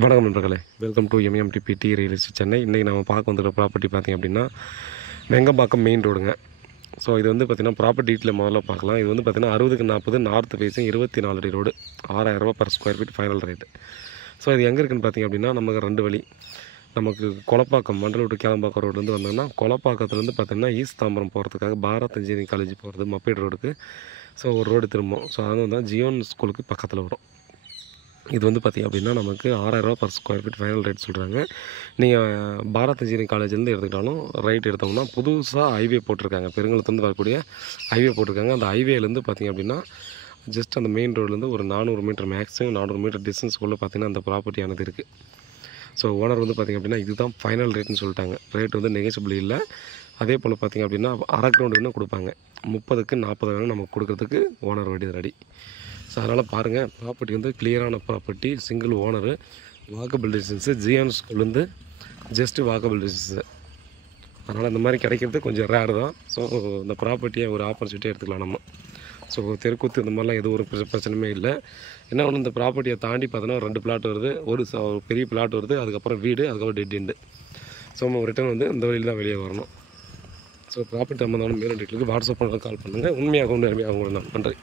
வணக்கம் நண்பர்களே, welcome to MMTPT real estate Chennai. இன்றைக்கி நம்ம பார்க்க வந்துருக்க ப்ராப்பர்ட்டி பார்த்திங்க அப்படின்னா வெங்கம்பாக்கம் மெயின் ரோடுங்க. ஸோ இது வந்து பார்த்திங்கன்னா ப்ராப்பர்ட்டி டீட்டில் முதல்ல பார்க்கலாம். இது வந்து பார்த்திங்கன்னா 60க்கு 40 நார்த் ஃபேஸிங் 24 அடி ரோடு, 6000 ரூபா per square feet final rate. So இது எங்கே இருக்குதுன்னு பார்த்திங்க அப்படின்னா நமக்கு 2 வழி. நமக்கு கொலப்பாக்கம் மண்டலம் டு கேளம்பாக்கம் ரோடு வந்து வந்தோம்னா கொலப்பாக்கத்துலேருந்து பார்த்திங்கன்னா ஈஸ்ட் தாம்பரம் போகிறதுக்காக பாரத் இன்ஜினியரிங் காலேஜ் போகிறது மப்பேட் ரோடுக்கு. ஸோ ஒரு ரோடு திரும்பும். ஸோ அது வந்து ஜியோன் ஸ்கூலுக்கு பக்கத்தில் வரும். இது வந்து பார்த்திங்க அப்படின்னா நமக்கு 6000 ரூபா per square feet final rate சொல்கிறாங்க. நீங்கள் பாரத் இன்ஜினியரிங் காலேஜ்லேருந்து எடுத்துக்கிட்டாலும் ரைட் எடுத்தோம்னா புதுசாக ஹைவே போட்டிருக்காங்க. பெருங்குளத்துலேருந்து வரக்கூடிய ஹைவே போட்டிருக்காங்க. அந்த ஹைவேலேருந்து பார்த்திங்க அப்படின்னா ஜஸ்ட் அந்த மெயின் ரோட்லேருந்து ஒரு 400 மீட்டர் மேக்ஸிமம் 400 மீட்டர் டிஸ்டன்ஸ்க்குள்ளே பார்த்திங்கன்னா அந்த ப்ராப்பர்ட்டியானது இருக்குது. ஸோ ஓனர் வந்து பார்த்திங்க அப்படின்னா இதுதான் ஃபைனல் ரேட்னு சொல்லிட்டாங்க. ரேட் வந்து நெகோஷியபிள் இல்லை. அதே போல் பார்த்திங்க அப்படின்னா அரை கிரவுண்டு இன்னும் கொடுப்பாங்க. 30க்கு 40 வேணும் நமக்கு கொடுக்குறதுக்கு ஓனர் ரெடி. ஸோ அதனால் பாருங்கள், ப்ராப்பர்ட்டி வந்து கிளியரான property, single owner, walkable distance, GN ஸ்கூல்லேருந்து ஜஸ்ட்டு வாக்கபிள் டிஸ்டன்ஸு. அதனால் இந்த மாதிரி கிடைக்கிறது கொஞ்சம் ரேர் தான். ஸோ இந்த ப்ராப்பர்ட்டியை ஒரு ஆப்பர்ச்சுனிட்டியாக எடுத்துக்கலாம் நம்ம. ஸோ தெருக்கூத்து இந்த மாதிரிலாம் எதுவும் ஒரு பிரச்சனையுமே இல்லை. என்ன ஒன்று, இந்த ப்ராப்பர்ட்டியை தாண்டி பார்த்தோன்னா 2 பிளாட் வருது, ஒரு பெரிய பிளாட் வருது, அதுக்கப்புறம் வீடு, அதுக்கப்புறம் டெட் எண்டு. ஸோ நம்ம ரிட்டர்ன் வந்து இந்த வழியில் தான் வெளியே வரணும். ஸோ ப்ராப்பர்ட்டி சம்மந்தமான மேலும் டீட்டெயிலுக்கு வாட்ஸ்அப் பண்ணுறது கால் பண்ணுங்கள். உண்மையாக நேர்மையாக நன்றி.